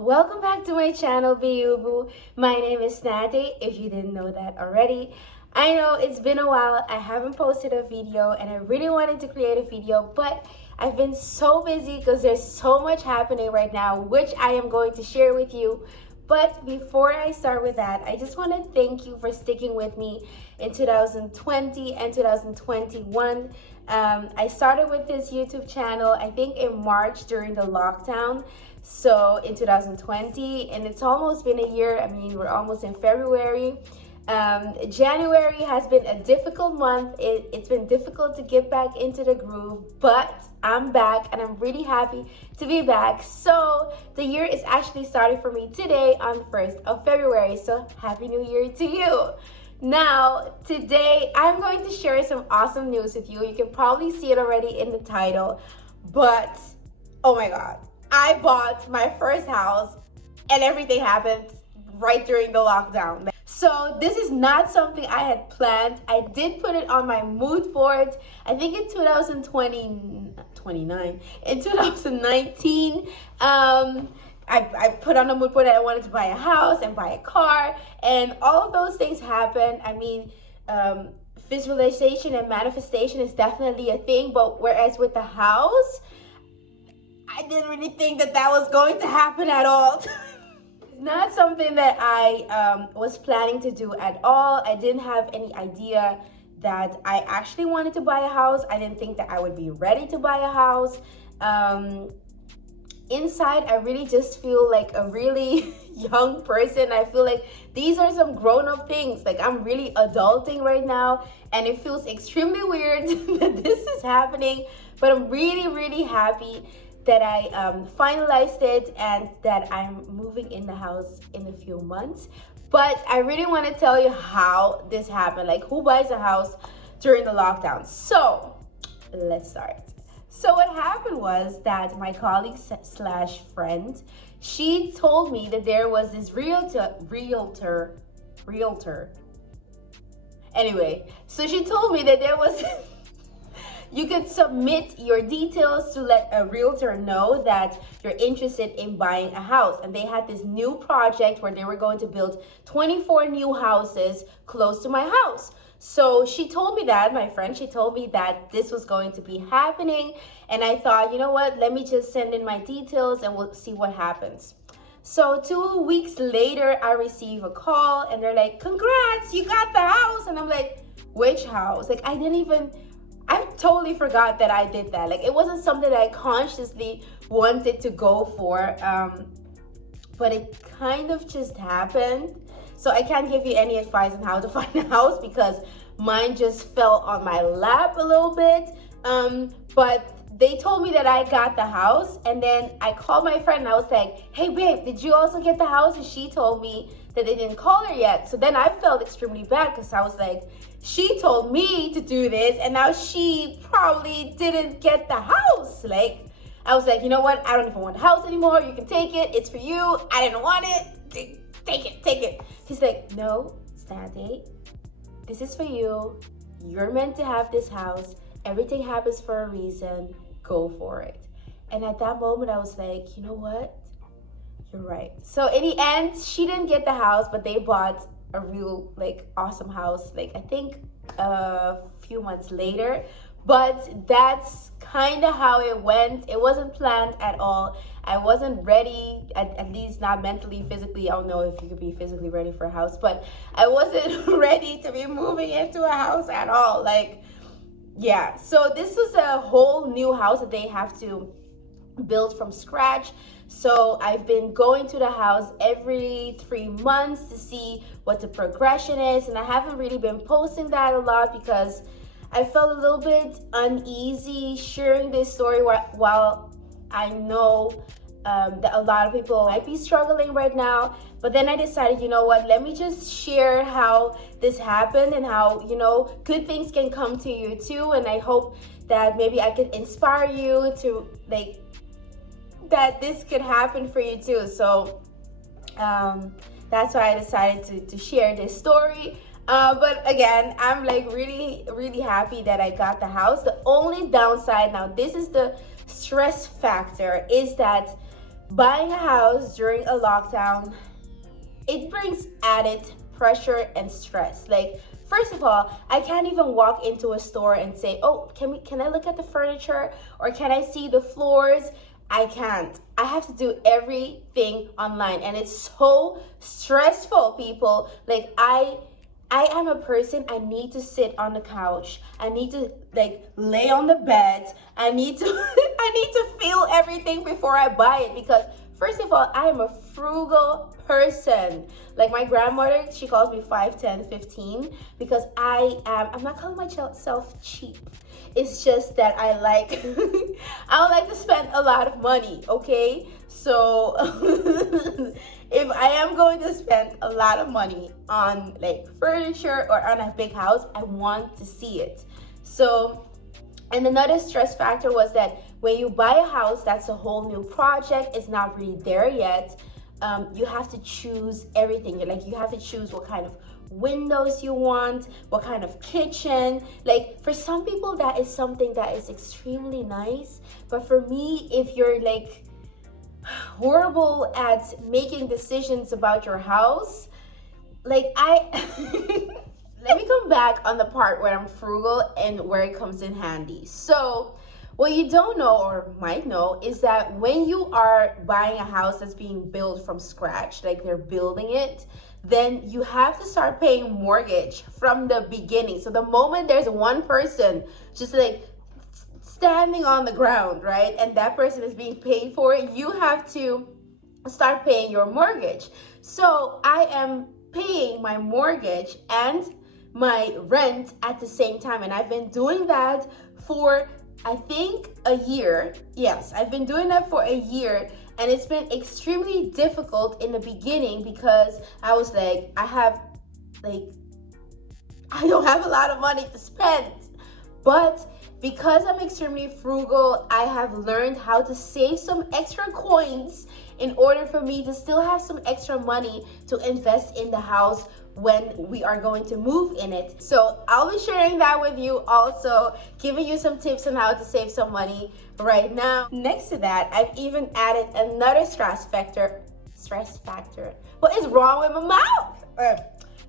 Welcome back to my channel, BeYouBoo. My name is Nade, if you didn't know that already. I know it's been a while, I haven't posted a video and I really wanted to create a video, but I've been so busy because there's so much happening right now, which I am going to share with you. But before I start with that, I just want to thank you for sticking with me in 2020 and 2021. I started with this YouTube channel, I think in March during the lockdown. So in 2020, and it's almost been a year. I mean, we're almost in February. January has been a difficult month. It's been difficult to get back into the groove, but I'm back and I'm really happy to be back. So the year is actually starting for me today on 1st of February. So Happy New Year to you. Now, today I'm going to share some awesome news with you. You can probably see it already in the title, but oh my God. I bought my first house and everything happened right during the lockdown. So this is not something I had planned. I did put it on my mood board, I think in 2019. I put on a mood board that I wanted to buy a house and buy a car, and all of those things happened. I mean, visualization and manifestation is definitely a thing, but whereas with the house, I didn't really think that was going to happen at all. It's not something that I was planning to do at all. I didn't have any idea that I actually wanted to buy a house. I didn't think that I would be ready to buy a house. Inside, I really just feel like a really young person. I feel like these are some grown-up things. Like, I'm really adulting right now, and it feels extremely weird that this is happening, but I'm really, really happy that I finalized it and that I'm moving in the house in a few months. But I really want to tell you how this happened, like who buys a house during the lockdown. So let's start. So what happened was that my colleague slash friend, she told me that there was this realtor. Anyway, so she told me that there was you could submit your details to let a realtor know that you're interested in buying a house. And they had this new project where they were going to build 24 new houses close to my house. So she told me that, my friend, she told me that this was going to be happening. And I thought, you know what, let me just send in my details and we'll see what happens. So 2 weeks later, I receive a call and they're like, congrats, you got the house. And I'm like, which house? Like, I totally forgot that I did that. Like, it wasn't something that I consciously wanted to go for, but it kind of just happened. So I can't give you any advice on how to find a house because mine just fell on my lap a little bit. But they told me that I got the house, and then I called my friend and I was like, hey babe, did you also get the house? And she told me that they didn't call her yet. So then I felt extremely bad because I was like, she told me to do this and now she probably didn't get the house. Like, I was like, you know what? I don't even want the house anymore. You can take it. It's for you. I didn't want it. Take it. She's like, no, Sandy, this is for you. You're meant to have this house. Everything happens for a reason. Go for it. And at that moment, I was like, you know what? You're right. So in the end, she didn't get the house, but they bought a real, like, awesome house, like, I think a few months later. But that's kind of how it went. It wasn't planned at all. I wasn't ready, at least not mentally, physically. I don't know if you could be physically ready for a house, but I wasn't ready to be moving into a house at all. Like, yeah. So this was a whole new house that they have to build from scratch. So I've been going to the house every 3 months to see what the progression is, and I haven't really been posting that a lot because I felt a little bit uneasy sharing this story while I know that a lot of people might be struggling right now. But then I decided, you know what, let me just share how this happened and how, you know, good things can come to you too. And I hope that maybe I could inspire you to, like, that this could happen for you too. So that's why I decided to share this story. But again, I'm like really, really happy that I got the house. The only downside, now this is the stress factor, is that buying a house during a lockdown, it brings added pressure and stress. Like, first of all, I can't even walk into a store and say, oh, can I look at the furniture, or can I see the floors? I can't. I have to do everything online, and it's so stressful, people. Like, I am a person, I need to sit on the couch. I need to like lay on the bed. I need to I need to feel everything before I buy it, because first of all, I am a frugal person. Like my grandmother, she calls me 5'10", 15, because I'm not calling myself cheap. It's just that I like I don't like to spend a lot of money, okay? So if I am going to spend a lot of money on like furniture or on a big house, I want to see it. So, and another stress factor was that when you buy a house, that's a whole new project. It's not really there yet. You have to choose everything. You have to choose what kind of windows you want, what kind of kitchen. Like, for some people, that is something that is extremely nice. But for me, if you're like horrible at making decisions about your house, like let me come back on the part where I'm frugal and where it comes in handy. So what you don't know or might know is that when you are buying a house that's being built from scratch, like they're building it, then you have to start paying mortgage from the beginning. So the moment there's one person just like standing on the ground, right, and that person is being paid for it, you have to start paying your mortgage. So I am paying my mortgage and my rent at the same time, and I've been doing that for I think a year. Yes, I've been doing that for a year, and it's been extremely difficult in the beginning because I was like, I don't have a lot of money to spend. But because I'm extremely frugal, I have learned how to save some extra coins in order for me to still have some extra money to invest in the house when we are going to move in it. So I'll be sharing that with you, also giving you some tips on how to save some money right now. Next to that, I've even added another stress factor. What is wrong with my mouth?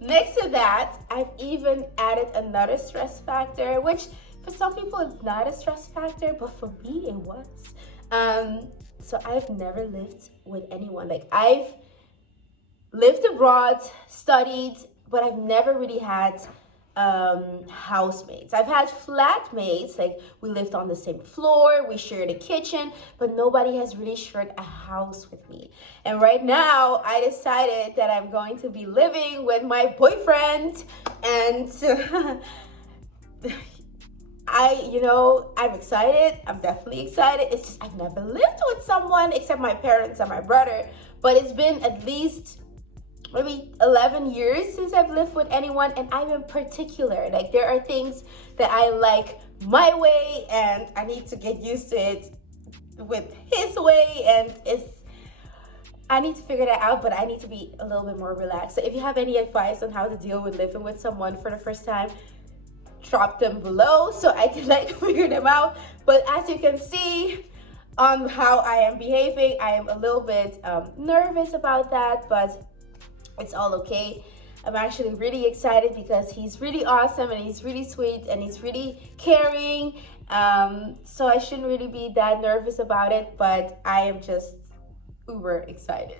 Next to that, I've even added another stress factor, which for some people it's not a stress factor, but for me it was. So I've never lived with anyone. Like, I've lived abroad, studied, but I've never really had housemates. I've had flatmates, like we lived on the same floor, we shared a kitchen, but nobody has really shared a house with me. And right now, I decided that I'm going to be living with my boyfriend, and I'm excited. I'm definitely excited. It's just I've never lived with someone except my parents and my brother, but it's been at least maybe 11 years since I've lived with anyone, and I'm in particular. Like, there are things that I like my way, and I need to get used to it with his way, and I need to figure that out, but I need to be a little bit more relaxed. So if you have any advice on how to deal with living with someone for the first time, drop them below so I can figure them out. But as you can see on how I am behaving, I am a little bit nervous about that, but it's all okay. I'm actually really excited because he's really awesome, and he's really sweet, and he's really caring. So I shouldn't really be that nervous about it, but I am just uber excited.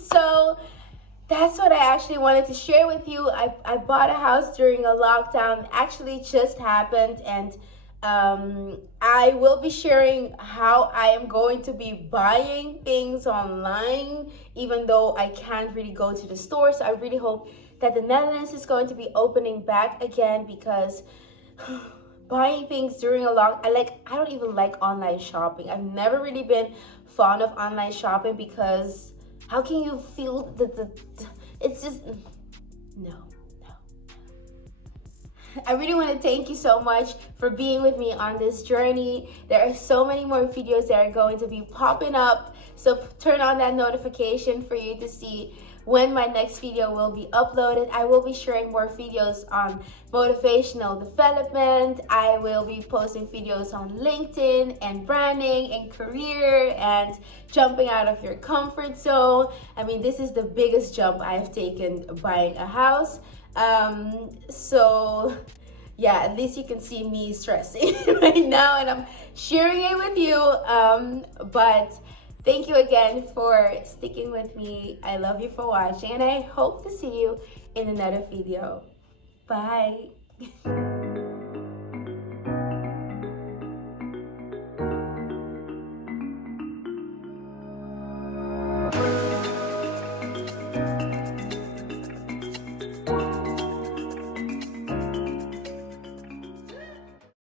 So that's what I actually wanted to share with you. I bought a house during a lockdown. Actually just happened, and I will be sharing how I am going to be buying things online, even though I can't really go to the store. So I really hope that the Netherlands is going to be opening back again, because buying things during a I don't even like online shopping. I've never really been fond of online shopping, because how can you feel it's just no. I really want to thank you so much for being with me on this journey. There are so many more videos that are going to be popping up, so turn on that notification for you to see when my next video will be uploaded. I will be sharing more videos on motivational development. I will be posting videos on LinkedIn and branding and career and jumping out of your comfort zone. I mean, this is the biggest jump I've taken buying a house. So yeah, at least you can see me stressing right now, and I'm sharing it with you. But thank you again for sticking with me. I love you for watching, and I hope to see you in another video. Bye.